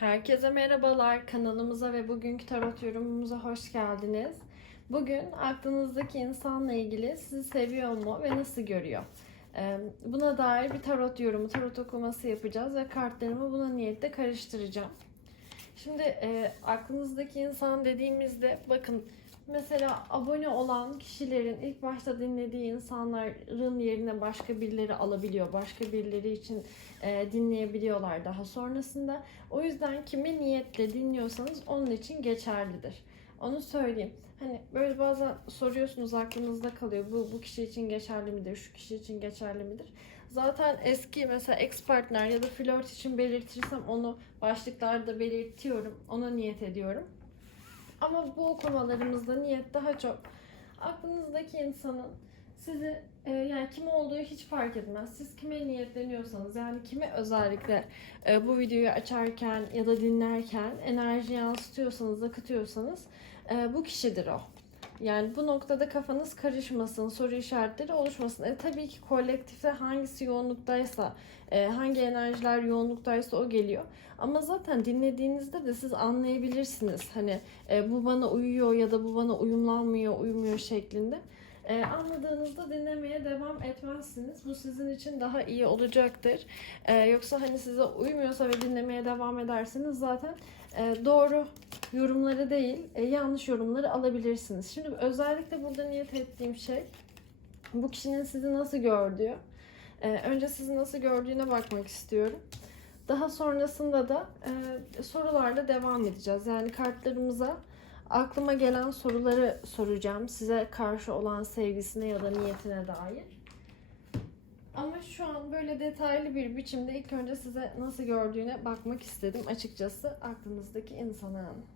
Herkese merhabalar. Kanalımıza ve bugünkü tarot yorumumuza hoş geldiniz. Bugün aklınızdaki insanla ilgili sizi seviyor mu ve nasıl görüyor? Buna dair bir tarot yorumu, tarot okuması yapacağız ve kartlarımı buna niyetle karıştıracağım. Şimdi aklınızdaki insan dediğimizde bakın mesela abone olan kişilerin ilk başta dinlediği insanların yerine başka birileri alabiliyor. Başka birileri için e, dinleyebiliyorlar daha sonrasında. O yüzden kimi niyetle dinliyorsanız onun için geçerlidir. Onu söyleyeyim. Hani böyle bazen soruyorsunuz aklınızda kalıyor. Bu bu kişi için geçerli midir? Şu kişi için geçerli midir? Zaten eski mesela ex partner ya da flört için belirtirsem onu başlıklarda belirtiyorum. Ona niyet ediyorum. Ama bu okumalarımızda niyet daha çok aklınızdaki insanın sizi e, yani kim olduğu hiç fark etmez. Siz kime niyetleniyorsanız yani kime özellikle e, bu videoyu açarken ya da dinlerken enerji yansıtıyorsanız, akıtıyorsanız e, bu kişidir o. Yani bu noktada kafanız karışmasın, soru işaretleri oluşmasın. E, tabii ki kolektifte hangisi yoğunluktaysa, e, hangi enerjiler yoğunluktaysa o geliyor. Ama zaten dinlediğinizde de siz anlayabilirsiniz. Hani e, bu bana uyuyor ya da bu bana uyumlanmıyor, uyumuyor şeklinde. E, anladığınızda dinlemeye devam etmezsiniz. Bu sizin için daha iyi olacaktır. E, yoksa hani size uymuyorsa ve dinlemeye devam ederseniz zaten e, doğru yorumları değil, e, yanlış yorumları alabilirsiniz. Şimdi özellikle burada niyet ettiğim şey bu kişinin sizi nasıl gördüğü. E, önce sizi nasıl gördüğüne bakmak istiyorum. Daha sonrasında da e, sorularla devam edeceğiz. Yani kartlarımıza aklıma gelen soruları soracağım. Size karşı olan sevgisine ya da niyetine dair. Ama şu an böyle detaylı bir biçimde ilk önce size nasıl gördüğüne bakmak istedim açıkçası aklınızdaki insanın.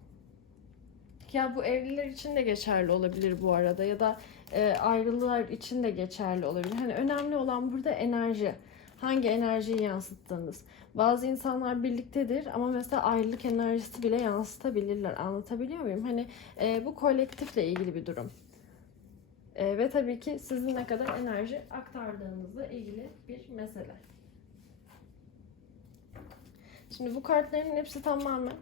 Ya bu evliler için de geçerli olabilir bu arada ya da e, ayrılılar için de geçerli olabilir. Hani önemli olan burada enerji. Hangi enerjiyi yansıttığınız. Bazı insanlar birliktedir ama mesela ayrılık enerjisi bile yansıtabilirler. Anlatabiliyor muyum? Hani e, bu kolektifle ilgili bir durum. E, ve tabii ki sizin ne kadar enerji aktardığınızla ilgili bir mesele. Şimdi bu kartların hepsi tamamen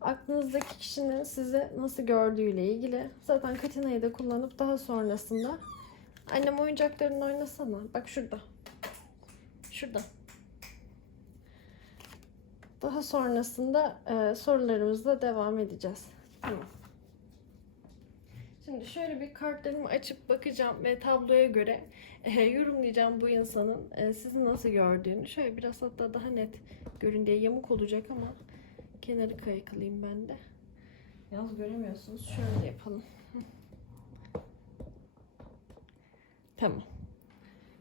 aklınızdaki kişinin sizi nasıl gördüğüyle ilgili. Zaten katinayı da kullanıp daha sonrasında annem oyuncaklarını oynasana. Bak şurada. Şurada. Daha sonrasında e, sorularımızla devam edeceğiz. Tamam. Şimdi şöyle bir kartlarımı açıp bakacağım ve tabloya göre e, yorumlayacağım bu insanın e, sizi nasıl gördüğünü. Şöyle biraz hatta daha net görün diye yamuk olacak ama kenarı kayıklayayım ben de. Yalnız göremiyorsunuz. Şöyle yapalım. Tamam.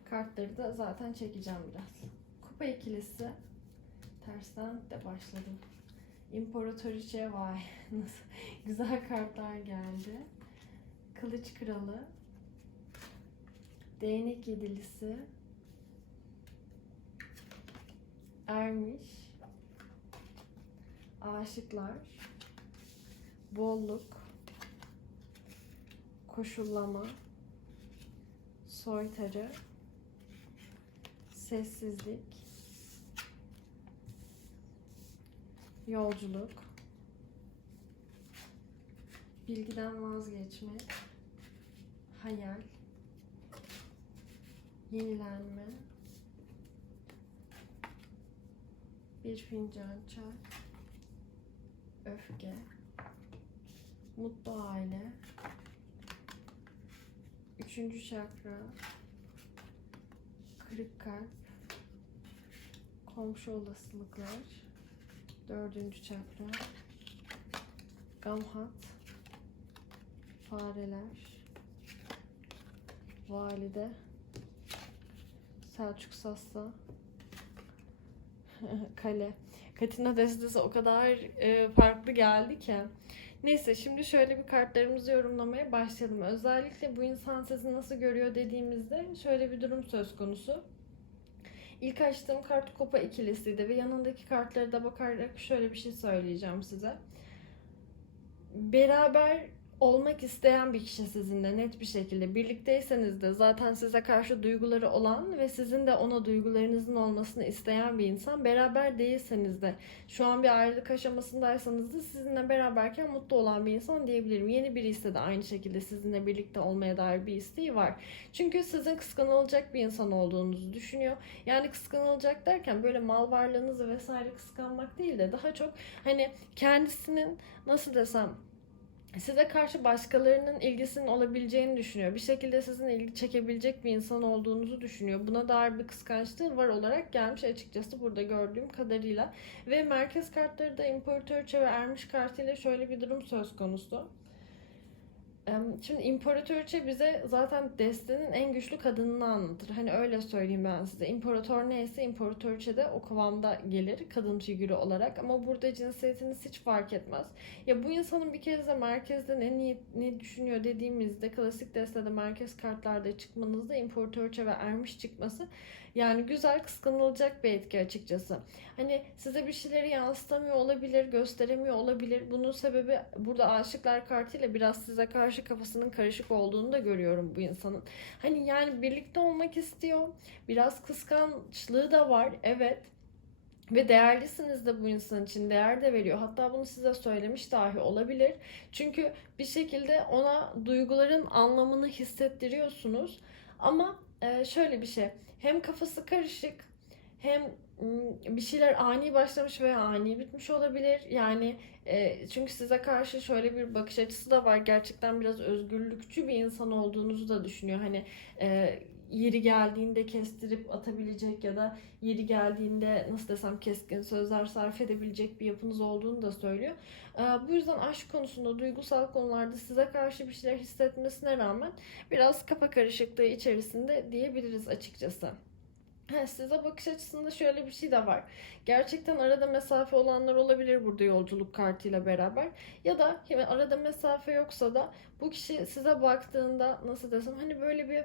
Kartları da zaten çekeceğim biraz. Kupa ikilisi. Tersten de başladım. İmparatoriçe vay. Nasıl güzel kartlar geldi. Kılıç kralı. Değnek yedilisi. Ermiş. Aşıklar. Bolluk. Koşullama. Soytarı. Sessizlik. Yolculuk. Bilgiden vazgeçmek. Hayal. Yenilenme. Bir fincan çay. Öfke. Mutlu aile. Üçüncü çakra. Kırık kalp. Komşu olasılıklar. Dördüncü çakra. Gamhat. Fareler. Valide. Selçuk Sassa. Kale. Katina destesi o kadar e, farklı geldi ki. Neyse şimdi şöyle bir kartlarımızı yorumlamaya başlayalım. Özellikle bu insan sizi nasıl görüyor dediğimizde şöyle bir durum söz konusu. İlk açtığım kart kupa ikilisiydi ve yanındaki kartlara da bakarak şöyle bir şey söyleyeceğim size. Beraber olmak isteyen bir kişi sizinle net bir şekilde birlikteyseniz de zaten size karşı duyguları olan ve sizin de ona duygularınızın olmasını isteyen bir insan beraber değilseniz de şu an bir ayrılık aşamasındaysanız da sizinle beraberken mutlu olan bir insan diyebilirim. Yeni biri ise de aynı şekilde sizinle birlikte olmaya dair bir isteği var. Çünkü sizin kıskanılacak bir insan olduğunuzu düşünüyor. Yani kıskanılacak derken böyle mal varlığınızı vesaire kıskanmak değil de daha çok hani kendisinin nasıl desem size karşı başkalarının ilgisinin olabileceğini düşünüyor. Bir şekilde sizin ilgi çekebilecek bir insan olduğunuzu düşünüyor. Buna dair bir kıskançlığı var olarak gelmiş açıkçası burada gördüğüm kadarıyla. Ve merkez kartları da imparatoriçe ve ermiş kartıyla şöyle bir durum söz konusu. Şimdi imparatoriçe bize zaten destenin en güçlü kadınını anlatır. Hani öyle söyleyeyim ben size. İmparator neyse imparatoriçe de o kıvamda gelir kadın figürü olarak. Ama burada cinsiyetiniz hiç fark etmez. Ya bu insanın bir kez de merkezde ne niyet, ne düşünüyor dediğimizde klasik destede merkez kartlarda çıkmanızda imparatoriçe ve ermiş çıkması yani güzel kıskanılacak bir etki açıkçası. Hani size bir şeyleri yansıtamıyor olabilir, gösteremiyor olabilir. Bunun sebebi burada aşıklar kartıyla biraz size karşı kafasının karışık olduğunu da görüyorum bu insanın. Hani yani birlikte olmak istiyor. Biraz kıskançlığı da var. Evet. Ve değerlisiniz de bu insan için değer de veriyor. Hatta bunu size söylemiş dahi olabilir. Çünkü bir şekilde ona duyguların anlamını hissettiriyorsunuz. Ama şöyle bir şey. Hem kafası karışık hem bir şeyler ani başlamış veya ani bitmiş olabilir. Yani e, çünkü size karşı şöyle bir bakış açısı da var. Gerçekten biraz özgürlükçü bir insan olduğunuzu da düşünüyor. Hani e, yeri geldiğinde kestirip atabilecek ya da yeri geldiğinde nasıl desem keskin sözler sarf edebilecek bir yapınız olduğunu da söylüyor. Ee, Bu yüzden aşk konusunda, duygusal konularda size karşı bir şeyler hissetmesine rağmen biraz kafa karışıklığı içerisinde diyebiliriz açıkçası. Size bakış açısında şöyle bir şey de var. Gerçekten arada mesafe olanlar olabilir burada yolculuk kartıyla beraber. Ya da arada mesafe yoksa da bu kişi size baktığında nasıl desem hani böyle bir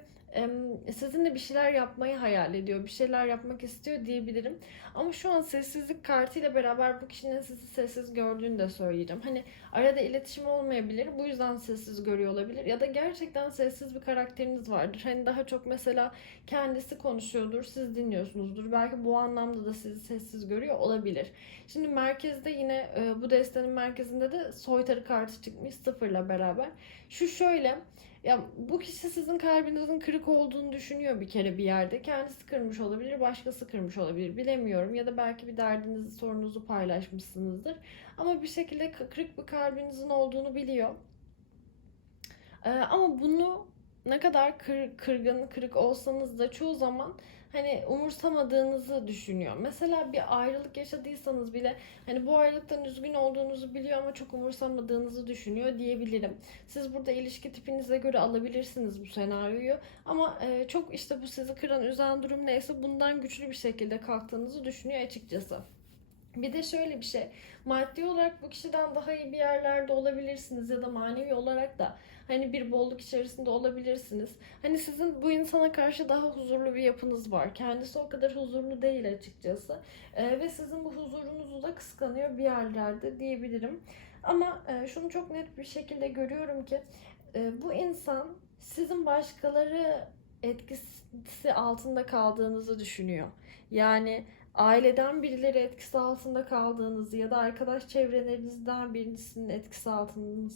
sizinle bir şeyler yapmayı hayal ediyor. Bir şeyler yapmak istiyor diyebilirim. Ama şu an sessizlik kartıyla beraber bu kişinin sizi sessiz gördüğünü de söyleyeceğim. Hani arada iletişim olmayabilir. Bu yüzden sessiz görüyor olabilir. Ya da gerçekten sessiz bir karakteriniz vardır. Hani daha çok mesela kendisi konuşuyordur, siz dinliyorsunuzdur. Belki bu anlamda da sizi sessiz görüyor olabilir. Şimdi merkezde yine e, bu destenin merkezinde de soytarı kartı çıkmış sıfırla beraber. Şu şöyle ya bu kişi sizin kalbinizin kırık olduğunu düşünüyor bir kere bir yerde. Kendisi kırmış olabilir, başkası kırmış olabilir. Bilemiyorum. Ya da belki bir derdinizi, sorunuzu paylaşmışsınızdır. Ama bir şekilde kırık bir kalbinizin olduğunu biliyor. Ee, ama bunu ne kadar kır, kırgın, kırık olsanız da çoğu zaman hani umursamadığınızı düşünüyor. Mesela bir ayrılık yaşadıysanız bile hani bu ayrılıktan üzgün olduğunuzu biliyor ama çok umursamadığınızı düşünüyor diyebilirim. Siz burada ilişki tipinize göre alabilirsiniz bu senaryoyu ama e, çok işte bu sizi kıran, üzen durum neyse bundan güçlü bir şekilde kalktığınızı düşünüyor açıkçası. Bir de şöyle bir şey, maddi olarak bu kişiden daha iyi bir yerlerde olabilirsiniz ya da manevi olarak da hani bir bolluk içerisinde olabilirsiniz. Hani sizin bu insana karşı daha huzurlu bir yapınız var. Kendisi o kadar huzurlu değil açıkçası. Ee, ve sizin bu huzurunuzu da kıskanıyor bir yerlerde diyebilirim. Ama e, şunu çok net bir şekilde görüyorum ki e, bu insan sizin başkaları etkisi altında kaldığınızı düşünüyor. Yani aileden birileri etkisi altında kaldığınızı ya da arkadaş çevrelerinizden birisinin etkisi altında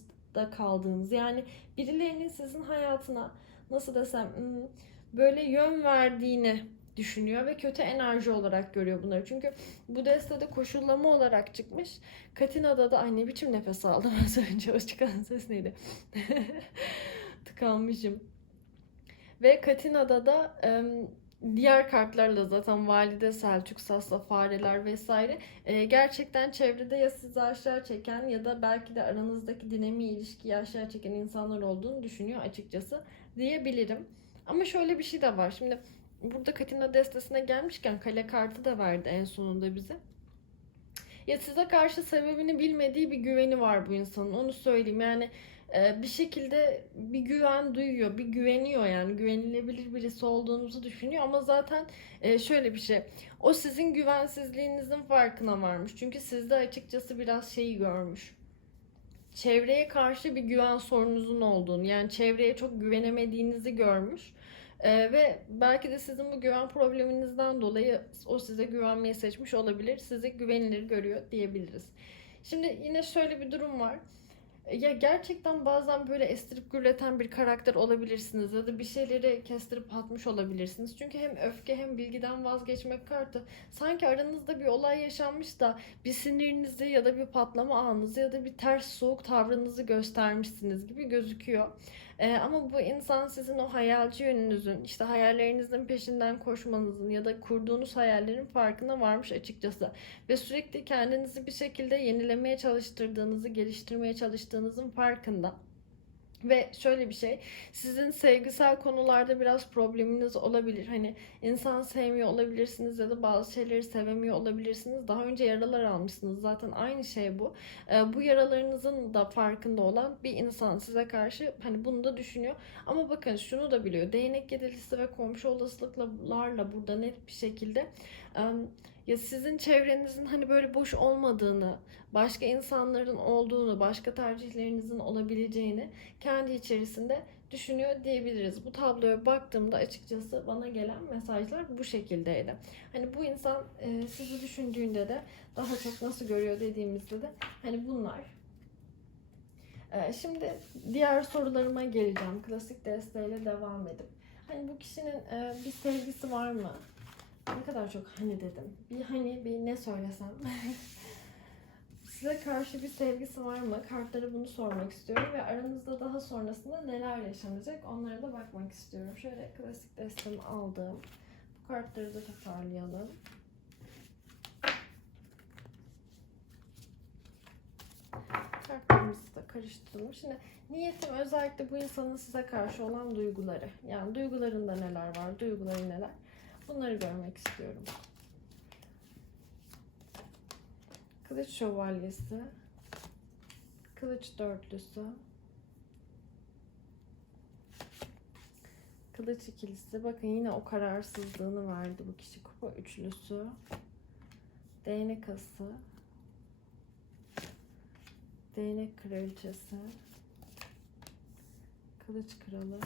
kaldığınız yani birilerinin sizin hayatına nasıl desem hmm, böyle yön verdiğini düşünüyor ve kötü enerji olarak görüyor bunları. Çünkü bu destede koşullama olarak çıkmış. Katina'da da ay ne biçim nefes aldım az önce o çıkan ses neydi? Tıkanmışım. Ve Katina'da da diğer kartlarla zaten Valide, Selçuk, Sasla, fareler vesaire e, gerçekten çevrede ya sizi aşağı çeken ya da belki de aranızdaki dinamiği ilişkiyi aşağı çeken insanlar olduğunu düşünüyor açıkçası diyebilirim. Ama şöyle bir şey de var. Şimdi burada Katina destesine gelmişken kale kartı da verdi en sonunda bize. Ya size karşı sebebini bilmediği bir güveni var bu insanın. Onu söyleyeyim. Yani bir şekilde bir güven duyuyor, bir güveniyor yani güvenilebilir birisi olduğunuzu düşünüyor ama zaten e, şöyle bir şey. O sizin güvensizliğinizin farkına varmış. Çünkü sizde açıkçası biraz şeyi görmüş. çevreye karşı bir güven sorununuzun olduğunu yani çevreye çok güvenemediğinizi görmüş. Ee, ve belki de sizin bu güven probleminizden dolayı o size güvenmeyi seçmiş olabilir. Sizi güvenilir görüyor diyebiliriz. Şimdi yine şöyle bir durum var. Ya gerçekten bazen böyle estirip gürleten bir karakter olabilirsiniz ya da bir şeyleri kestirip atmış olabilirsiniz. Çünkü hem öfke hem bilgiden vazgeçmek kartı sanki aranızda bir olay yaşanmış da bir sinirinizi ya da bir patlama anınızı ya da bir ters soğuk tavrınızı göstermişsiniz gibi gözüküyor. Ee, ama bu insan sizin o hayalci yönünüzün, işte hayallerinizin peşinden koşmanızın ya da kurduğunuz hayallerin farkına varmış açıkçası. Ve sürekli kendinizi bir şekilde yenilemeye çalıştırdığınızı, geliştirmeye çalıştığınızın farkında. Ve şöyle bir şey, sizin sevgisel konularda biraz probleminiz olabilir. Hani insan sevmiyor olabilirsiniz ya da bazı şeyleri sevemiyor olabilirsiniz. Daha önce yaralar almışsınız. Zaten aynı şey bu. Ee, bu yaralarınızın da farkında olan bir insan size karşı hani bunu da düşünüyor. Ama bakın şunu da biliyor. Değnek yedilisi ve komşu olasılıklarla burada net bir şekilde ya sizin çevrenizin hani böyle boş olmadığını, başka insanların olduğunu, başka tercihlerinizin olabileceğini kendi içerisinde düşünüyor diyebiliriz. Bu tabloya baktığımda açıkçası bana gelen mesajlar bu şekildeydi. Hani bu insan e, sizi düşündüğünde de daha çok nasıl görüyor dediğimizde de hani bunlar. E, şimdi diğer sorularıma geleceğim. Klasik desteğiyle devam edip. Hani bu kişinin e, bir sevgisi var mı? Ne kadar çok hani dedim. Bir hani bir ne söylesem. Size karşı bir sevgisi var mı? Kartlara bunu sormak istiyorum ve aranızda daha sonrasında neler yaşanacak onlara da bakmak istiyorum. Şöyle klasik destemi aldım. Bu kartları da toparlayalım. Kartlarımızı da karıştıralım. Şimdi niyetim özellikle bu insanın size karşı olan duyguları. Yani duygularında neler var, duyguları neler. Bunları görmek istiyorum. Kılıç şövalyesi. Kılıç dörtlüsü. Kılıç ikilisi. Bakın yine o kararsızlığını verdi bu kişi. Kupa üçlüsü. Değnek ası. Değnek kraliçesi. Kılıç kralı.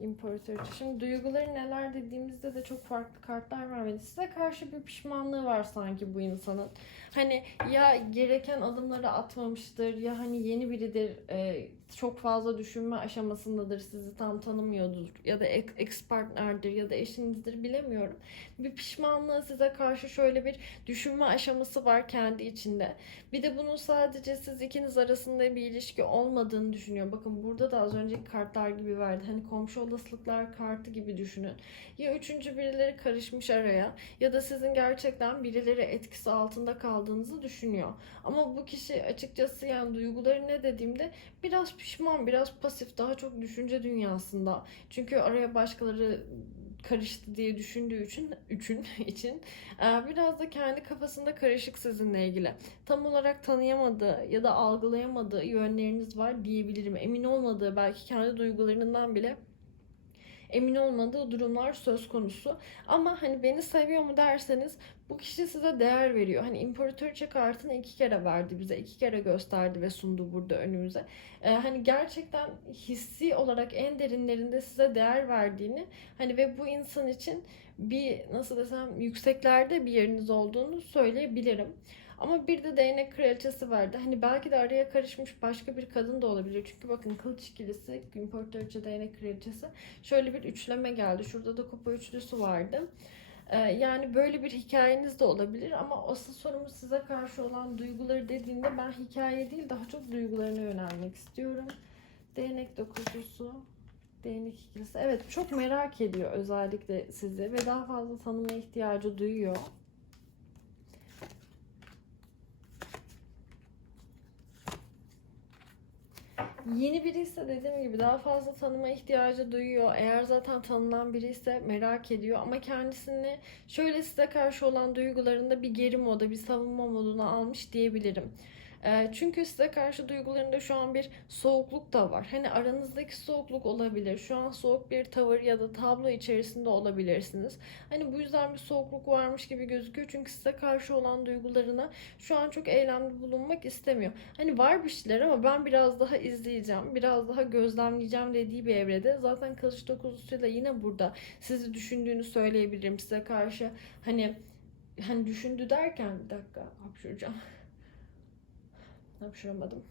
İmparatoriçe. Şimdi duyguları neler dediğimizde de çok farklı kartlar vermedi. Size karşı bir pişmanlığı var sanki bu insanın. Hani ya gereken adımları atmamıştır ya hani yeni biridir e, çok fazla düşünme aşamasındadır sizi tam tanımıyordur ya da ex partnerdir ya da eşinizdir bilemiyorum. Bir pişmanlığı size karşı şöyle bir düşünme aşaması var kendi içinde. Bir de bunun sadece siz ikiniz arasında bir ilişki olmadığını düşünüyor. Bakın burada da az önceki kartlar gibi verdi. Hani komşu olasılıklar kartı gibi düşünün. Ya üçüncü birileri karışmış araya ya da sizin gerçekten birileri etkisi altında kaldığınızı düşünüyor. Ama bu kişi açıkçası yani duyguları ne dediğimde biraz pişman, biraz pasif, daha çok düşünce dünyasında. Çünkü araya başkaları karıştı diye düşündüğü için üçün için e, biraz da kendi kafasında karışık sizinle ilgili. Tam olarak tanıyamadığı ya da algılayamadığı yönleriniz var diyebilirim. Emin olmadığı belki kendi duygularından bile emin olmadığı durumlar söz konusu. Ama hani beni seviyor mu derseniz bu kişi size değer veriyor. Hani imparatoriçe kartını iki kere verdi bize. iki kere gösterdi ve sundu burada önümüze. Ee, hani gerçekten hissi olarak en derinlerinde size değer verdiğini hani ve bu insan için bir nasıl desem yükseklerde bir yeriniz olduğunu söyleyebilirim. Ama bir de değnek kraliçesi vardı. Hani belki de araya karışmış başka bir kadın da olabilir. Çünkü bakın kılıç ikilisi, imparatoriçe değnek kraliçesi. Şöyle bir üçleme geldi. Şurada da kupa üçlüsü vardı. Ee, yani böyle bir hikayeniz de olabilir ama asıl sorumuz size karşı olan duyguları dediğinde ben hikaye değil daha çok duygularına yönelmek istiyorum. Değnek dokuzlusu, değnek ikilisi. Evet çok merak ediyor özellikle sizi ve daha fazla tanıma ihtiyacı duyuyor. Yeni biri ise dediğim gibi daha fazla tanıma ihtiyacı duyuyor. Eğer zaten tanınan biri ise merak ediyor ama kendisini şöyle size karşı olan duygularında bir geri moda, bir savunma moduna almış diyebilirim. E, çünkü size karşı duygularında şu an bir soğukluk da var. Hani aranızdaki soğukluk olabilir. Şu an soğuk bir tavır ya da tablo içerisinde olabilirsiniz. Hani bu yüzden bir soğukluk varmış gibi gözüküyor. Çünkü size karşı olan duygularına şu an çok eylemde bulunmak istemiyor. Hani var bir şeyler ama ben biraz daha izleyeceğim, biraz daha gözlemleyeceğim dediği bir evrede. Zaten kılıç dokuzusuyla yine burada sizi düşündüğünü söyleyebilirim size karşı. Hani hani düşündü derken bir dakika hapşıracağım. Hapşıramadım.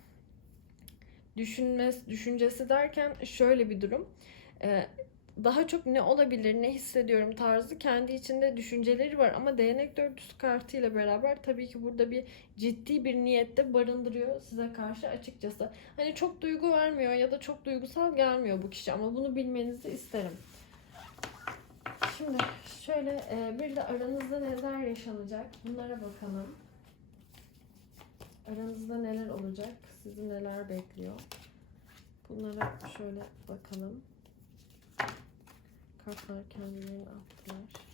Düşünmesi, düşüncesi derken şöyle bir durum. Ee, daha çok ne olabilir, ne hissediyorum tarzı kendi içinde düşünceleri var ama değnek dörtlüsü kartı ile beraber tabii ki burada bir ciddi bir niyette barındırıyor size karşı açıkçası. Hani çok duygu vermiyor ya da çok duygusal gelmiyor bu kişi ama bunu bilmenizi isterim. Şimdi şöyle e, bir de aranızda neler yaşanacak bunlara bakalım. Aranızda neler olacak, sizi neler bekliyor. Bunlara şöyle bakalım. Kartlar kendilerini attılar.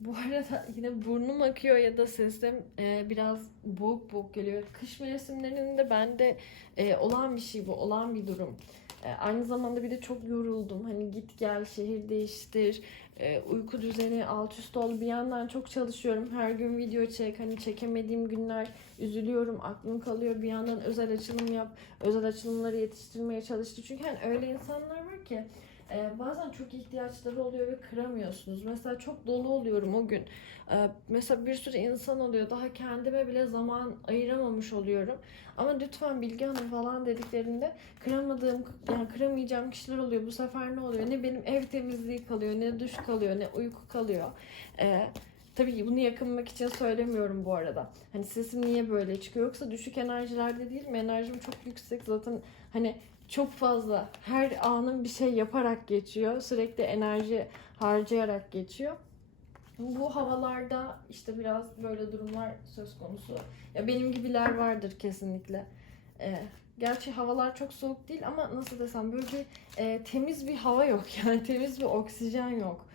Bu arada yine burnum akıyor ya da sesim e, biraz boğuk boğuk geliyor. Kış mevsimlerinde bende e, olan bir şey bu, olan bir durum. E, aynı zamanda bir de çok yoruldum. Hani git gel, şehir değiştir, e, uyku düzeni alt üst oldu. Bir yandan çok çalışıyorum. Her gün video çek. Hani çekemediğim günler üzülüyorum, aklım kalıyor. Bir yandan özel açılım yap. Özel açılımları yetiştirmeye çalıştı. Çünkü hani öyle insanlar var ki e, bazen çok ihtiyaçları oluyor ve kıramıyorsunuz. Mesela çok dolu oluyorum o gün. E, mesela bir sürü insan oluyor. Daha kendime bile zaman ayıramamış oluyorum. Ama lütfen Bilge Hanım falan dediklerinde kıramadığım, yani kıramayacağım kişiler oluyor. Bu sefer ne oluyor? Ne benim ev temizliği kalıyor, ne duş kalıyor, ne uyku kalıyor. E, Tabii ki bunu yakınmak için söylemiyorum bu arada. Hani sesim niye böyle çıkıyor? Yoksa düşük enerjilerde değil mi? Enerjim çok yüksek. Zaten hani çok fazla her anın bir şey yaparak geçiyor. Sürekli enerji harcayarak geçiyor. Bu havalarda işte biraz böyle durumlar söz konusu. Ya benim gibiler vardır kesinlikle. Ee, gerçi havalar çok soğuk değil ama nasıl desem böyle bir e, temiz bir hava yok yani temiz bir oksijen yok.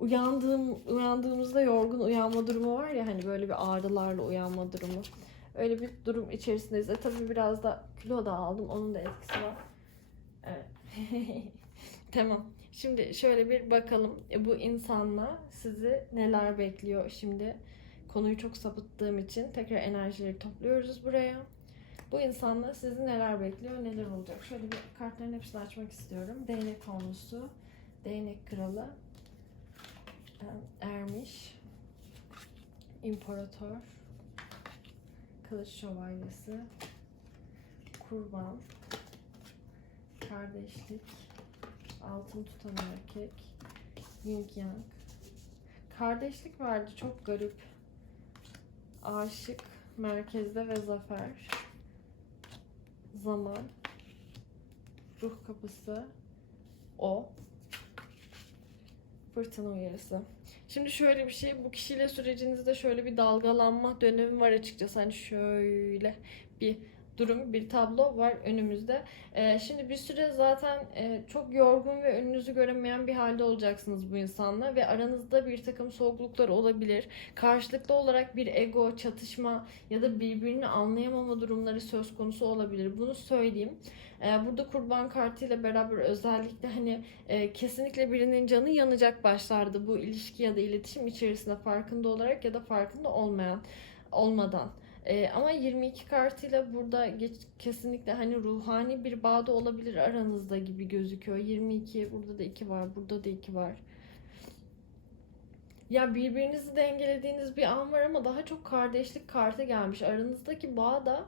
Uyandığım uyandığımızda yorgun uyanma durumu var ya hani böyle bir ağrılarla uyanma durumu. Öyle bir durum içerisindeyiz. E tabii biraz da kilo da aldım. Onun da etkisi var. Evet. tamam. Şimdi şöyle bir bakalım. E, bu insanla sizi neler bekliyor şimdi? Konuyu çok sapıttığım için tekrar enerjileri topluyoruz buraya. Bu insanla sizi neler bekliyor, neler olacak? Şöyle bir kartların hepsini açmak istiyorum. Değnek konusu, değnek kralı, ermiş, imparator, kılıç şövalyesi, kurban, kardeşlik, altın tutan erkek, yin yang. Kardeşlik vardı çok garip. Aşık, merkezde ve zafer. Zaman, ruh kapısı, o, fırtına uyarısı. Şimdi şöyle bir şey, bu kişiyle sürecinizde şöyle bir dalgalanma dönemi var açıkçası. Hani şöyle bir durum, bir tablo var önümüzde. Ee, şimdi bir süre zaten e, çok yorgun ve önünüzü göremeyen bir halde olacaksınız bu insanla ve aranızda bir takım soğukluklar olabilir. Karşılıklı olarak bir ego, çatışma ya da birbirini anlayamama durumları söz konusu olabilir. Bunu söyleyeyim. Ee, burada kurban kartıyla beraber özellikle hani e, kesinlikle birinin canı yanacak başlarda bu ilişki ya da iletişim içerisinde farkında olarak ya da farkında olmayan olmadan. Ee, ama 22 kartıyla burada geç, kesinlikle hani ruhani bir bağda olabilir aranızda gibi gözüküyor. 22 burada da 2 var, burada da 2 var. Ya birbirinizi dengelediğiniz bir an var ama daha çok kardeşlik kartı gelmiş. Aranızdaki bağda e,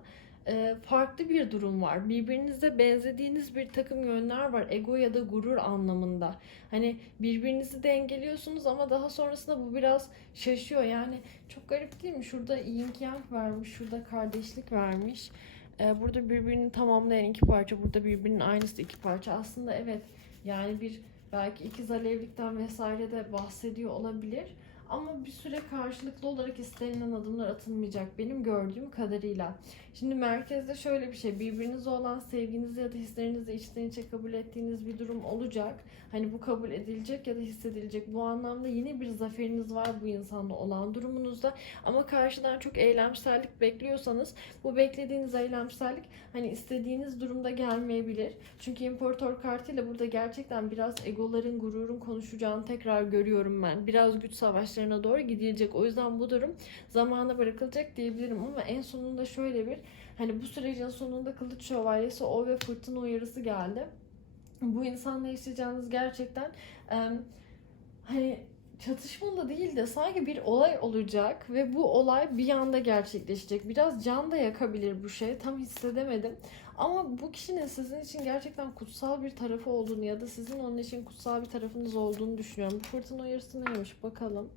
farklı bir durum var. Birbirinize benzediğiniz bir takım yönler var. Ego ya da gurur anlamında. Hani birbirinizi dengeliyorsunuz ama daha sonrasında bu biraz şaşıyor. Yani çok garip değil mi? Şurada yin yang vermiş, şurada kardeşlik vermiş. E, burada birbirini tamamlayan iki parça, burada birbirinin aynısı iki parça. Aslında evet yani bir belki ikiz alevlikten vesaire de bahsediyor olabilir. Ama bir süre karşılıklı olarak istenilen adımlar atılmayacak benim gördüğüm kadarıyla. Şimdi merkezde şöyle bir şey, birbirinize olan sevginizi ya da hislerinizi içten içe kabul ettiğiniz bir durum olacak. Hani bu kabul edilecek ya da hissedilecek. Bu anlamda yine bir zaferiniz var bu insanda olan durumunuzda. Ama karşıdan çok eylemsellik bekliyorsanız bu beklediğiniz eylemsellik hani istediğiniz durumda gelmeyebilir. Çünkü imparator kartıyla burada gerçekten biraz egoların, gururun konuşacağını tekrar görüyorum ben. Biraz güç savaşlarına doğru gidilecek. O yüzden bu durum zamana bırakılacak diyebilirim ama en sonunda şöyle bir hani bu sürecin sonunda kılıç şövalyesi o ve fırtına uyarısı geldi. Bu insanla yaşayacağınız gerçekten em, hani çatışmalı değil de sanki bir olay olacak ve bu olay bir anda gerçekleşecek. Biraz can da yakabilir bu şey. Tam hissedemedim. Ama bu kişinin sizin için gerçekten kutsal bir tarafı olduğunu ya da sizin onun için kutsal bir tarafınız olduğunu düşünüyorum. Bu fırtına uyarısı neymiş bakalım.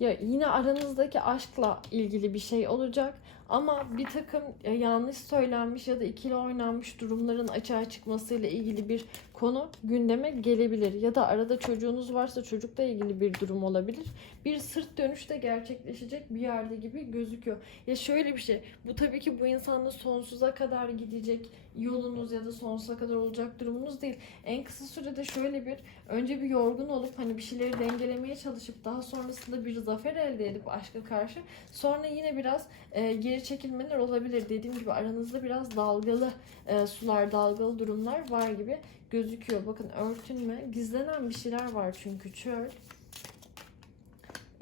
Ya yine aranızdaki aşkla ilgili bir şey olacak ama bir takım e, yanlış söylenmiş ya da ikili oynanmış durumların açığa çıkmasıyla ilgili bir konu gündeme gelebilir. Ya da arada çocuğunuz varsa çocukla ilgili bir durum olabilir. Bir sırt dönüş de gerçekleşecek bir yerde gibi gözüküyor. Ya şöyle bir şey, bu tabii ki bu insanla sonsuza kadar gidecek yolunuz ya da sonsuza kadar olacak durumunuz değil. En kısa sürede şöyle bir, önce bir yorgun olup hani bir şeyleri dengelemeye çalışıp daha sonrasında bir zafer elde edip aşka karşı sonra yine biraz e, geri çekilmeler olabilir. Dediğim gibi aranızda biraz dalgalı e, sular, dalgalı durumlar var gibi gözüküyor. Bakın örtünme, gizlenen bir şeyler var çünkü çöl,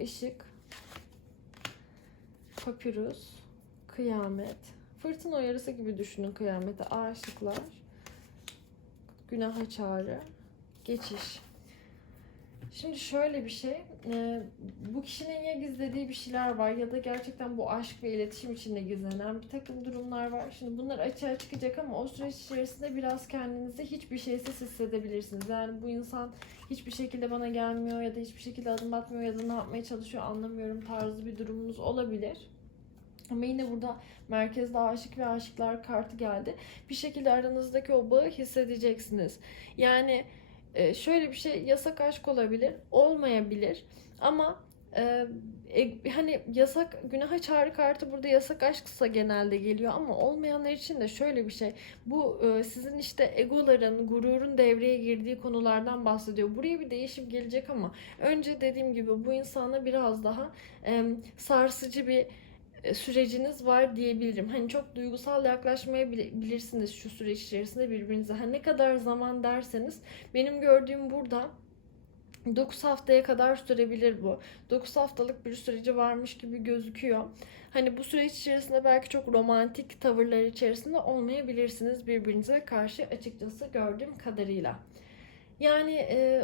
ışık, papirüs, kıyamet, fırtına uyarısı gibi düşünün kıyamete, aşıklar, günaha çağrı, geçiş. Şimdi şöyle bir şey, e, bu kişinin ya gizlediği bir şeyler var ya da gerçekten bu aşk ve iletişim içinde gizlenen bir takım durumlar var. Şimdi bunlar açığa çıkacak ama o süreç içerisinde biraz kendinizi hiçbir şeysiz hissedebilirsiniz. Yani bu insan hiçbir şekilde bana gelmiyor ya da hiçbir şekilde adım atmıyor ya da ne yapmaya çalışıyor anlamıyorum tarzı bir durumunuz olabilir. Ama yine burada merkezde aşık ve aşıklar kartı geldi. Bir şekilde aranızdaki o bağı hissedeceksiniz. Yani e, şöyle bir şey yasak aşk olabilir, olmayabilir ama e, e, hani yasak günaha çağrı kartı burada yasak aşksa genelde geliyor ama olmayanlar için de şöyle bir şey. Bu e, sizin işte egoların, gururun devreye girdiği konulardan bahsediyor. Buraya bir değişim gelecek ama önce dediğim gibi bu insana biraz daha e, sarsıcı bir süreciniz var diyebilirim. Hani çok duygusal yaklaşmayabilirsiniz şu süreç içerisinde birbirinize. Hani ne kadar zaman derseniz benim gördüğüm burada 9 haftaya kadar sürebilir bu. 9 haftalık bir süreci varmış gibi gözüküyor. Hani bu süreç içerisinde belki çok romantik tavırlar içerisinde olmayabilirsiniz birbirinize karşı açıkçası gördüğüm kadarıyla. Yani e,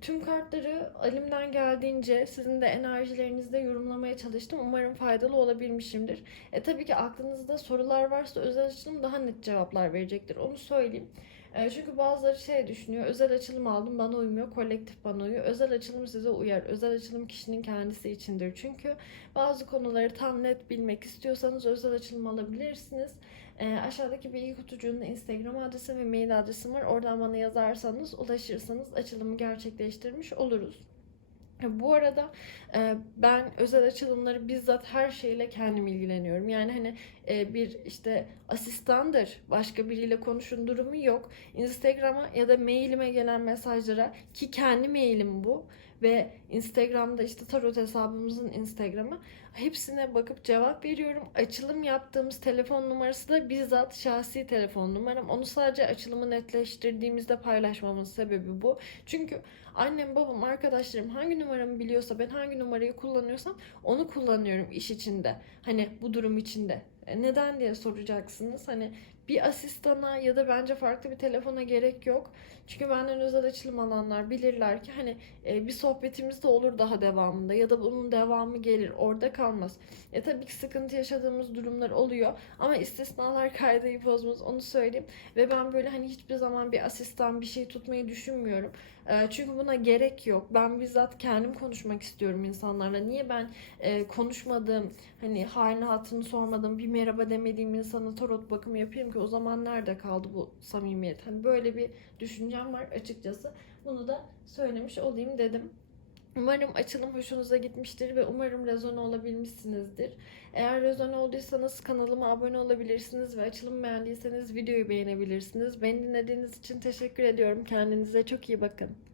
tüm kartları elimden geldiğince sizin de enerjilerinizde yorumlamaya çalıştım. Umarım faydalı olabilmişimdir. E tabii ki aklınızda sorular varsa özel açılım daha net cevaplar verecektir. Onu söyleyeyim. E, çünkü bazıları şey düşünüyor. Özel açılım aldım bana uymuyor. Kolektif bana uyuyor. Özel açılım size uyar. Özel açılım kişinin kendisi içindir. Çünkü bazı konuları tam net bilmek istiyorsanız özel açılım alabilirsiniz. E, aşağıdaki bilgi kutucuğunda Instagram adresim ve mail adresim var. Oradan bana yazarsanız, ulaşırsanız açılımı gerçekleştirmiş oluruz. Bu arada e, ben özel açılımları bizzat her şeyle kendim ilgileniyorum. Yani hani e, bir işte asistandır, başka biriyle konuşun durumu yok. Instagram'a ya da mailime gelen mesajlara ki kendi mailim bu ve Instagram'da işte tarot hesabımızın Instagram'ı hepsine bakıp cevap veriyorum. Açılım yaptığımız telefon numarası da bizzat şahsi telefon numaram. Onu sadece açılımı netleştirdiğimizde paylaşmamın sebebi bu. Çünkü annem, babam, arkadaşlarım hangi numaramı biliyorsa ben hangi numarayı kullanıyorsam onu kullanıyorum iş içinde. Hani bu durum içinde. E, Neden diye soracaksınız. Hani bir asistana ya da bence farklı bir telefona gerek yok. Çünkü benden özel açılım alanlar bilirler ki hani e, bir sohbetimiz de olur daha devamında ya da bunun devamı gelir orada kalmaz. E tabii ki sıkıntı yaşadığımız durumlar oluyor ama istisnalar kaydı bozmaz onu söyleyeyim. Ve ben böyle hani hiçbir zaman bir asistan bir şey tutmayı düşünmüyorum. E, çünkü buna gerek yok. Ben bizzat kendim konuşmak istiyorum insanlarla. Niye ben e, konuşmadığım hani halini hatırını sormadığım bir merhaba demediğim insana tarot bakımı yapayım ki o zaman nerede kaldı bu samimiyet? Hani böyle bir düşüncem var açıkçası. Bunu da söylemiş olayım dedim. Umarım açılım hoşunuza gitmiştir ve umarım rezone olabilmişsinizdir. Eğer rezone olduysanız kanalıma abone olabilirsiniz ve açılım beğendiyseniz videoyu beğenebilirsiniz. Beni dinlediğiniz için teşekkür ediyorum. Kendinize çok iyi bakın.